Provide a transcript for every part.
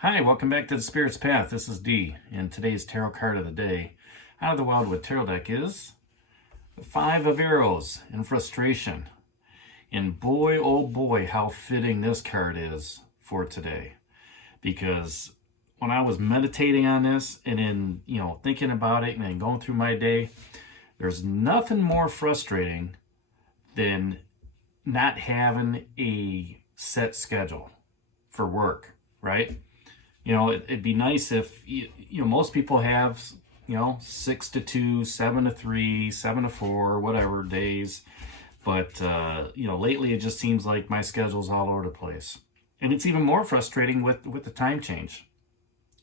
Hi, welcome back to the Spirit's Path. This is Dee, and today's tarot card of the day out of the Wildwood Tarot deck is the Five of Arrows and Frustration. And boy, oh boy, how fitting this card is for today. Because when I was meditating on this and then, thinking about it and then going through my day, there's nothing more frustrating than not having a set schedule for work, right? It'd be nice if, most people have, 6 to 2, 7 to 3, 7 to 4, whatever days. But, lately it just seems like my schedule's all over the place. And it's even more frustrating with the time change.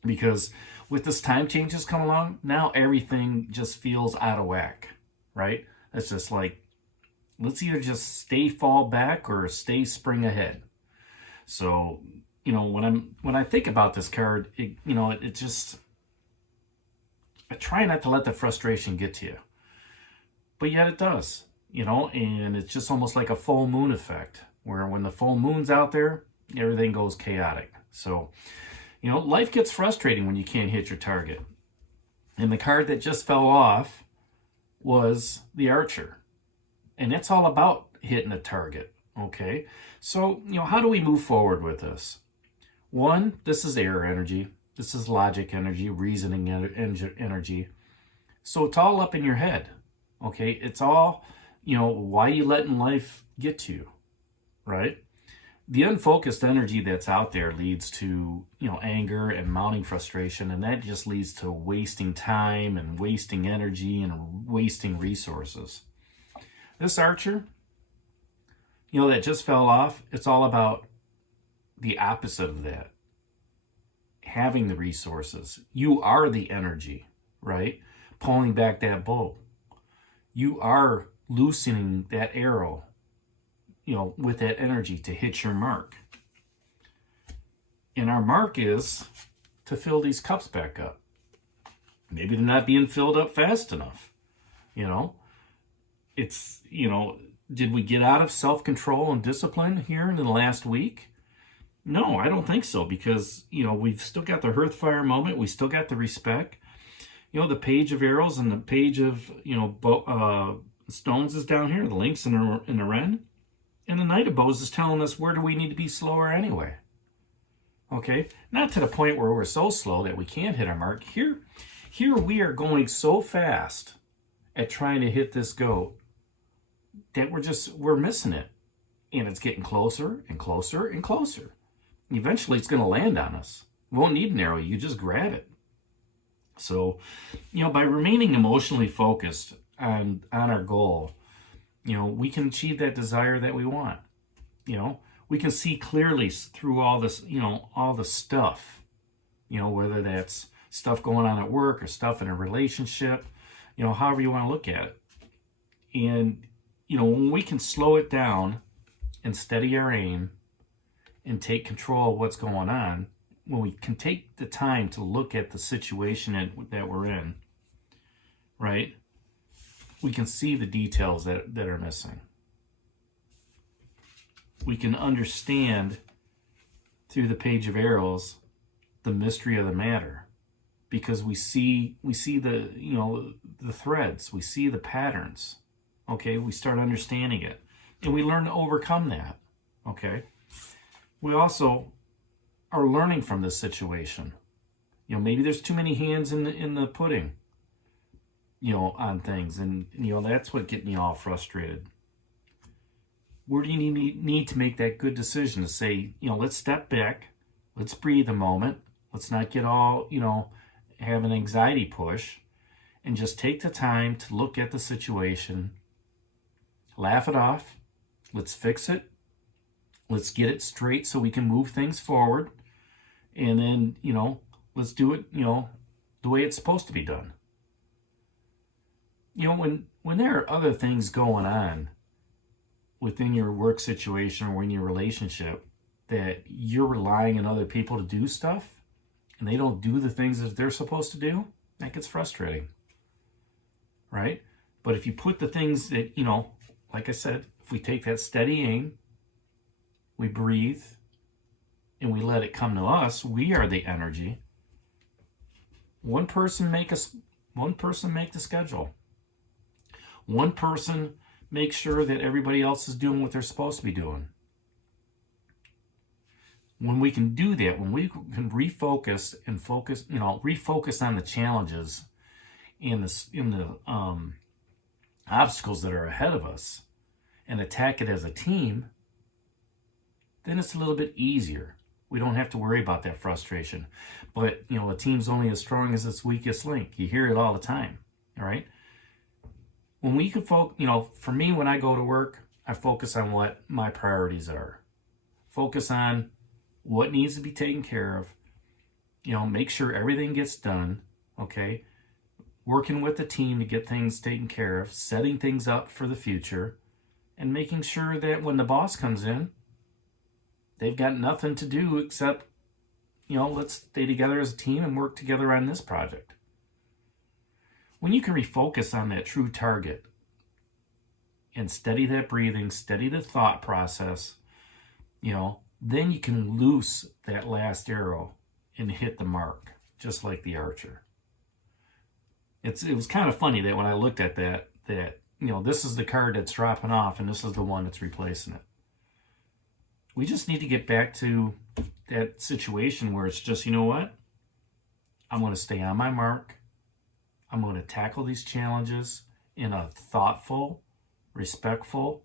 Because with this time changes come along, now everything just feels out of whack, right? It's just like, let's either just stay fall back or stay spring ahead. So, when I think about this card, it just, I try not to let the frustration get to you, but yet it does, and it's just almost like a full moon effect, where when the full moon's out there, everything goes chaotic. So, life gets frustrating when you can't hit your target. And the card that just fell off was the Archer, and it's all about hitting a target. Okay, so how do we move forward with this? One, this is air energy. This is logic energy, reasoning energy. So it's all up in your head. Okay, it's all, why you letting life get to you, right? The unfocused energy that's out there leads to, anger and mounting frustration, and that just leads to wasting time and wasting energy and wasting resources. This Archer, that just fell off, it's all about the opposite of that. Having the resources. You are the energy, right? Pulling back that bow. You are loosening that arrow, with that energy to hit your mark. And our mark is to fill these cups back up. Maybe they're not being filled up fast enough. It's, did we get out of self-control and discipline here in the last week? No, I don't think so, because, we've still got the hearth fire moment. We still got the respect. The page of arrows and the page of, stones is down here. The lynx and the wren. And the knight of bows is telling us, where do we need to be slower anyway? Okay, not to the point where we're so slow that we can't hit our mark. Here we are going so fast at trying to hit this goat that we're missing it. And it's getting closer and closer and closer. Eventually it's going to land on us. We won't need an arrow, you just grab it. So, by remaining emotionally focused on our goal, we can achieve that desire that we want. We can see clearly through all this, all the stuff, whether that's stuff going on at work or stuff in a relationship, however you want to look at it. And, when we can slow it down and steady our aim and take control of what's going on, when we can take the time to look at the situation that we're in, right, we can see the details that are missing. We can understand through the page of arrows the mystery of the matter, because we see the the threads, we see the patterns. Okay, we start understanding it, and we learn to overcome that. Okay, we also are learning from this situation. Maybe there's too many hands in the pudding, on things, and that's what getting you all frustrated. Where do you need to make that good decision to say, let's step back, let's breathe a moment, let's not get all, have an anxiety push, and just take the time to look at the situation, laugh it off, let's fix it, let's get it straight so we can move things forward, and then, let's do it, the way it's supposed to be done. When there are other things going on within your work situation or in your relationship that you're relying on other people to do stuff and they don't do the things that they're supposed to do, that gets frustrating, right? But if you put the things that, like I said, if we take that steady aim, we breathe, and we let it come to us, we are the energy. One person make the schedule. One person make sure that everybody else is doing what they're supposed to be doing. When we can do that, when we can refocus and focus, refocus on the challenges and the obstacles that are ahead of us and attack it as a team, then it's a little bit easier. We don't have to worry about that frustration. But, a team's only as strong as its weakest link. You hear it all the time, all right? When we can focus, for me, when I go to work, I focus on what my priorities are. Focus on what needs to be taken care of. Make sure everything gets done, okay? Working with the team to get things taken care of, setting things up for the future, and making sure that when the boss comes in, they've got nothing to do except, let's stay together as a team and work together on this project. When you can refocus on that true target and steady that breathing, steady the thought process, then you can loose that last arrow and hit the mark, just like the archer. It was kind of funny that when I looked at that, this is the card that's dropping off and this is the one that's replacing it. We just need to get back to that situation where it's just, you know what? I'm going to stay on my mark. I'm going to tackle these challenges in a thoughtful, respectful,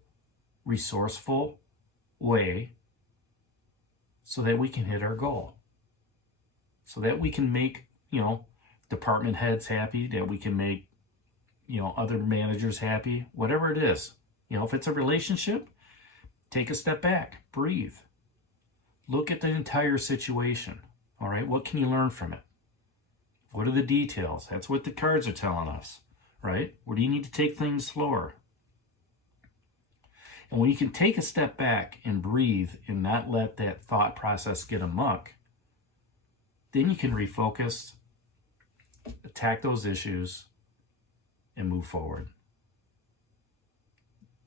resourceful way so that we can hit our goal. So that we can make, department heads happy, that we can make, other managers happy, whatever it is. If it's a relationship, take a step back, breathe. Look at the entire situation, all right? What can you learn from it? What are the details? That's what the cards are telling us, right? Where do you need to take things slower? And when you can take a step back and breathe and not let that thought process get amok, then you can refocus, attack those issues, and move forward.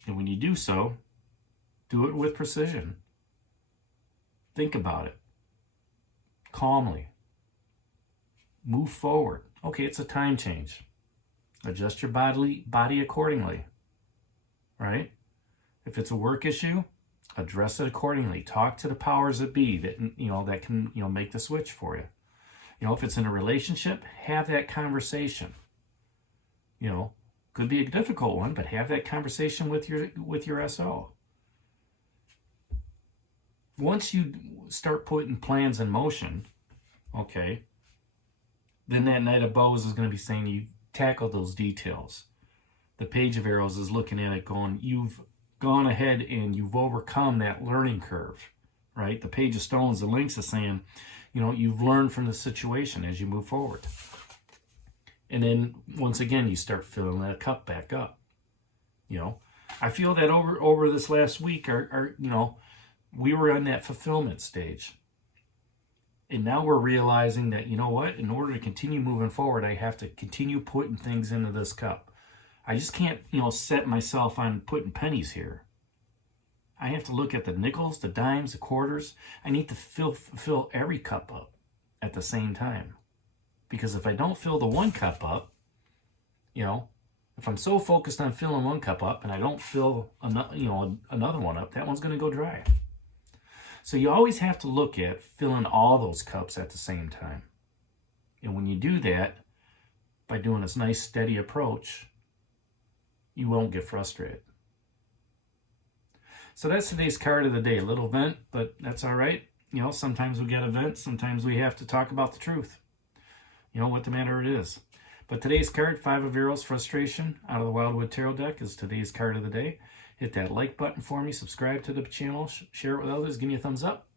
And when you do so, do it with precision. Think about it calmly. Move forward. Okay, it's a time change. Adjust your body accordingly, right? If it's a work issue, address it accordingly. Talk to the powers that be that that can make the switch for you. If it's in a relationship, have that conversation. Could be a difficult one, but have that conversation with your SO. Once you start putting plans in motion, okay, then that Knight of Bows is going to be saying you tackle those details. The Page of Arrows is looking at it going, you've gone ahead and you've overcome that learning curve, right? The Page of Stones, the Lynx is saying, you've learned from the situation as you move forward. And then once again, you start filling that cup back up. I feel that over this last week, we were on that fulfillment stage. And now we're realizing that, in order to continue moving forward, I have to continue putting things into this cup. I just can't, set myself on putting pennies here. I have to look at the nickels, the dimes, the quarters. I need to fill every cup up at the same time. Because if I don't fill the one cup up, if I'm so focused on filling one cup up and I don't fill another one up, that one's going to go dry. So you always have to look at filling all those cups at the same time. And when you do that, by doing this nice steady approach, you won't get frustrated. So that's today's card of the day. A little vent, but that's all right. Sometimes we get a vent. Sometimes we have to talk about the truth. What the matter it is. But today's card, 5 of Arrows, Frustration, out of the Wildwood Tarot deck, is today's card of the day. Hit that like button for me. Subscribe to the channel. Share it with others. Give me a thumbs up.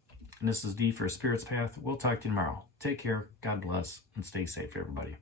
And this is D for Spirit's Path. We'll talk to you tomorrow. Take care. God bless. And stay safe, everybody.